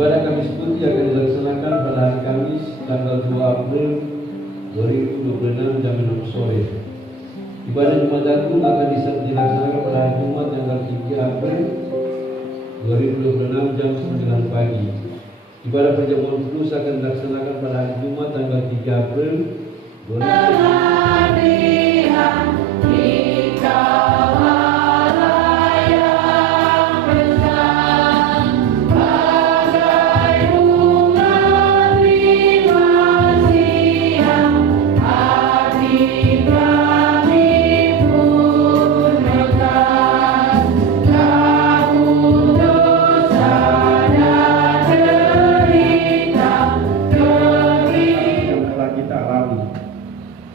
Ibadah Kamis Putih akan dilaksanakan pada hari Kamis tanggal 2 April 2026 jam 6 sore. Ibadah Jumat Agung akan dilaksanakan pada hari Jumat tanggal 3 April 2026 jam 9 pagi. Ibadah perjamuan kudus akan dilaksanakan pada hari Jumat tanggal 3 April 2026.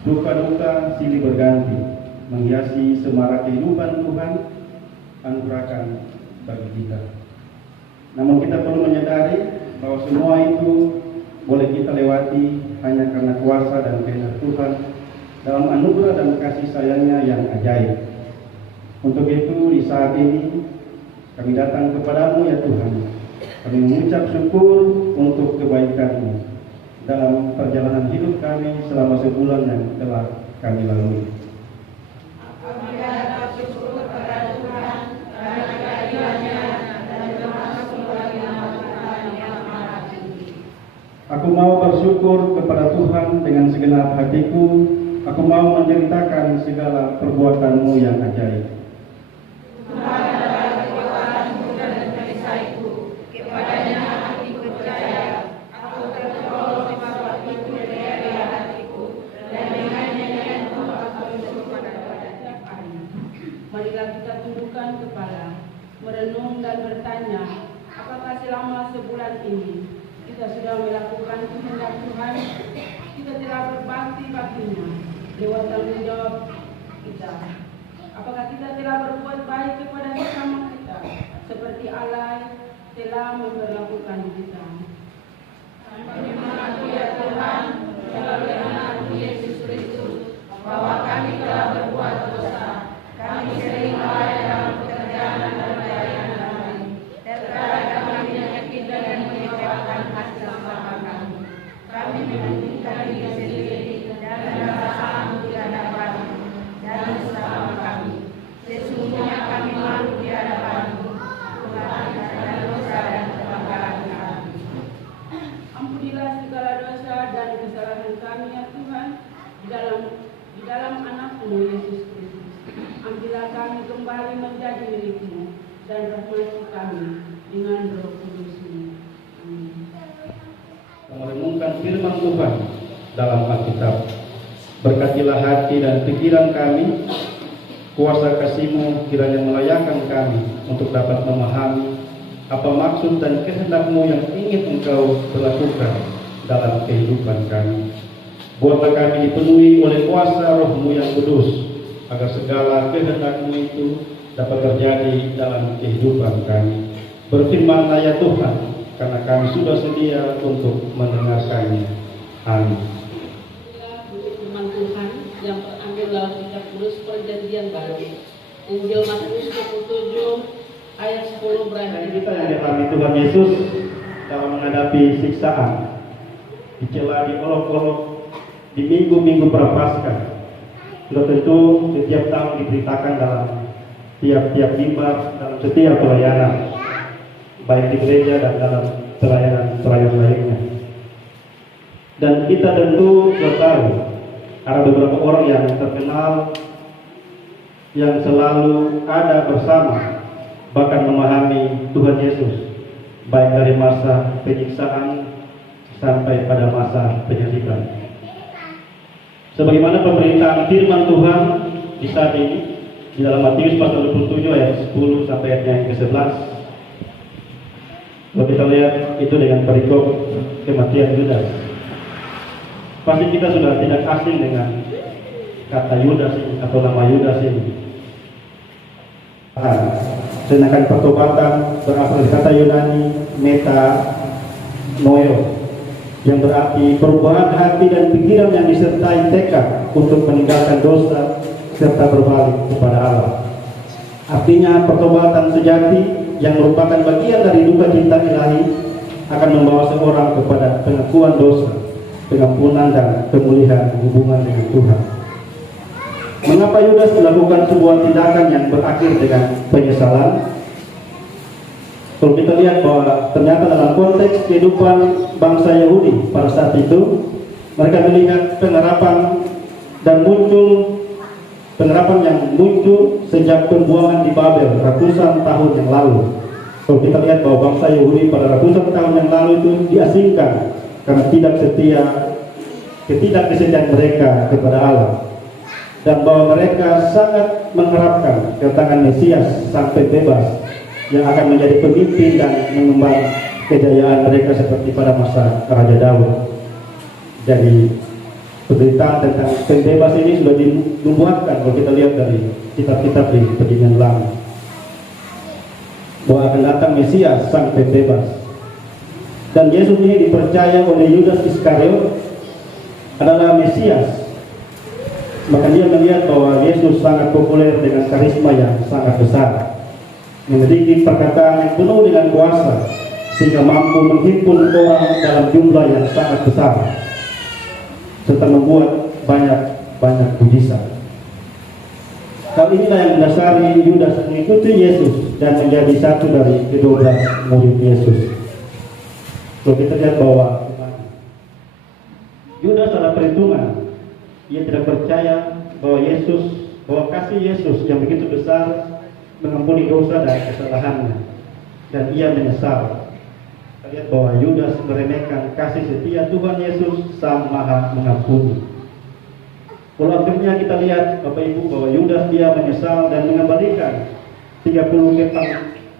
Duka-duka silih berganti menghiasi semarak kehidupan Tuhan anugerahkan bagi kita. Namun kita perlu menyadari bahwa semua itu boleh kita lewati hanya karena kuasa dan kehendak Tuhan dalam anugerah dan kasih sayangnya yang ajaib. Untuk itu di saat ini kami datang kepadamu ya Tuhan. Kami mengucap syukur untuk kebaikan-Mu dalam perjalanan hidup kami selama sebulan yang telah kami lalui. Aku mau bersyukur kepada Tuhan dengan segenap hatiku. Aku mau menceritakan segala perbuatan-Mu yang ajaib. Marilah kita tundukkan kepala, merenung dan bertanya, apakah selama sebulan ini kita sudah melakukan kehendak Tuhan? Kita telah berbakti baginya lewat tanggung jawab kita. Apakah kita telah berbuat baik kepada sesama kita, seperti Allah telah memperlakukan kita? Terima kasih ya Tuhan, melalui anak Yesus Kristus, bahwa kami telah berbuat dosa. Kami sering lalai dalam pekerjaan dan pelayanan kami. Terkadang kami menyakiti dan mengecewakan hati sesama kami. Kami mementingkan diri sendiri dan merasa di hadapan-Mu dan sesama kami. Sesungguhnya kami malu di hadapan-Mu, Tuhan, karena dosa dan pelanggaran kami. Ampunilah segala dosa dan kesalahan kami ya Tuhan, di dalam anak-Mu Yesus Kristus. Ambillah kami kembali menjadi milik-Mu dan rahmati kami dengan Roh Kudus-Mu. Amin. Merenungkan firman Tuhan dalam Alkitab. Berkatilah hati dan pikiran kami. Kuasa kasih-Mu kiranya melayakkan kami untuk dapat memahami apa maksud dan kehendak-Mu yang ingin Engkau lakukan dalam kehidupan kami. Buatlah kami dipenuhi oleh kuasa Roh-Mu yang kudus, agar segala kehendak-Mu itu dapat terjadi dalam kehidupan kami. Berfirman-Lah ya Tuhan, karena kami sudah sedia untuk mendengarkannya. Amin. Firman Tuhan yang terambil dalam kitab Kudus Perjanjian Baru, Injil Matius 27 ayat 10 berarti. Kita yang dialami Tuhan Yesus dalam menghadapi siksaan, dicela, diolok-olok di minggu-minggu Prapaskah. Sudah tentu setiap tahun diberitakan dalam tiap-tiap mimbar, dalam setiap pelayanan, baik di gereja dan dalam pelayanan lainnya. Dan kita tentu sudah tahu ada beberapa orang yang terkenal yang selalu ada bersama, bahkan memahami Tuhan Yesus, baik dari masa penyiksaan sampai pada masa penyaliban. Sebagaimana pemberitaan firman Tuhan di saat ini di dalam Matius pasal 27 ayat 10 sampai ayat yang ke-11. Kalau kita lihat itu dengan perikop kematian Yudas. Pasti kita sudah tidak asing dengan kata Yudas ini atau nama Yudas ini. Sedangkan pertobatan berasal dari kata Yunani metanoeo, yang berarti perubahan hati dan pikiran yang disertai tekad untuk meninggalkan dosa serta berbalik kepada Allah. Artinya pertobatan sejati yang merupakan bagian dari duka cinta ilahi akan membawa seorang kepada pengakuan dosa, pengampunan dan pemulihan hubungan dengan Tuhan. Mengapa Yudas melakukan sebuah tindakan yang berakhir dengan penyesalan? Kalau kita lihat bahwa ternyata dalam konteks kehidupan bangsa Yahudi pada saat itu, mereka melihat penerapan yang muncul sejak pembuangan di Babel ratusan tahun yang lalu. Kalau kita lihat bahwa bangsa Yahudi pada ratusan tahun yang lalu itu diasingkan karena ketidaksetiaan mereka kepada Allah, dan bahwa mereka sangat mengharapkan kedatangan Mesias sampai bebas yang akan menjadi pemimpin dan mengemban kejayaan mereka seperti pada masa Raja Daud. Jadi pemberitaan tentang pembebas ini sudah dinubuatkan kalau kita lihat dari kitab-kitab di Perjanjian Lama, bahwa akan datang Mesias sang pembebas. Dan Yesus ini dipercaya oleh Yudas Iskariot adalah Mesias. Maka dia melihat bahwa Yesus sangat populer dengan karisma yang sangat besar, memiliki perkataan yang penuh dengan kuasa sehingga mampu menghimpun orang dalam jumlah yang sangat besar, serta membuat banyak mujizat. Hal inilah yang mendasari Yudas mengikuti Yesus dan menjadi satu dari ke-12 murid Yesus. Kalau kita lihat bahwa Yudas adalah perhitungan. Ia tidak percaya bahwa kasih Yesus yang begitu besar mengampuni dosa dan kesalahannya, dan ia menyesal. Kita lihat bahwa Yudas meremehkan kasih setia Tuhan Yesus Sang Maha Mengampuni. Kalau akhirnya kita lihat Bapak Ibu bahwa Yudas dia menyesal dan mengembalikan 30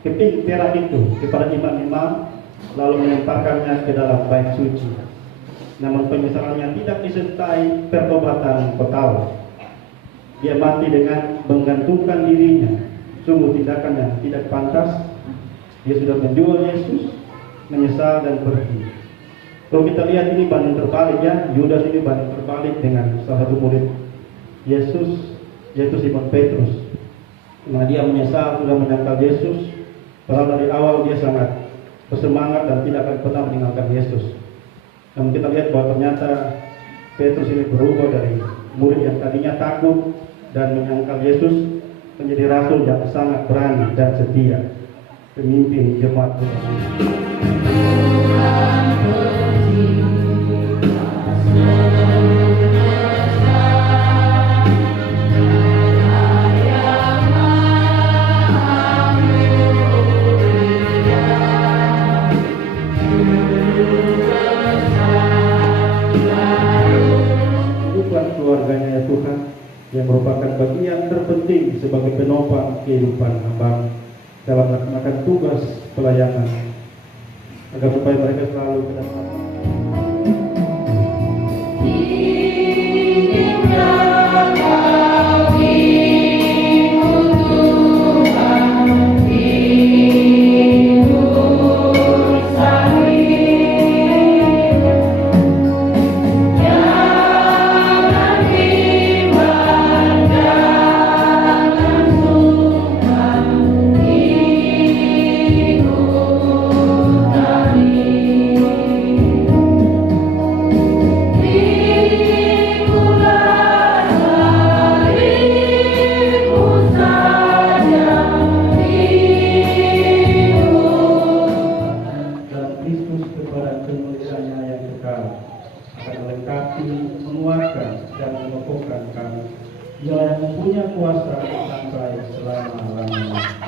keping perak itu kepada imam-imam, lalu melemparkannya ke dalam bait suci. Namun penyesalannya tidak disertai pertobatan total. Dia mati dengan menggantungkan dirinya. Sungguh tindakan yang tidak pantas. Dia sudah menjual Yesus, menyesal dan pergi. Kalau kita lihat ini banding terbalik ya, Yudas ini banding terbalik dengan salah satu murid Yesus, yaitu Simon Petrus. Karena dia menyesal sudah menyangkal Yesus, padahal dari awal dia sangat bersemangat dan tidak akan pernah meninggalkan Yesus. Namun kita lihat bahwa ternyata Petrus ini berubah dari murid yang tadinya takut dan menyangkal Yesus menjadi rasul yang sangat berani dan setia, pemimpin jemaat Tuhan. Keluarganya ya Tuhan, yang merupakan bagian terpenting sebagai penopang kehidupan hamba dalam melaksanakan tugas pelayanan, agar supaya mereka selalu kedatangan. Dan mengukuhkan kami, Dia yang mempunyai kuasa sampai selama-lamanya.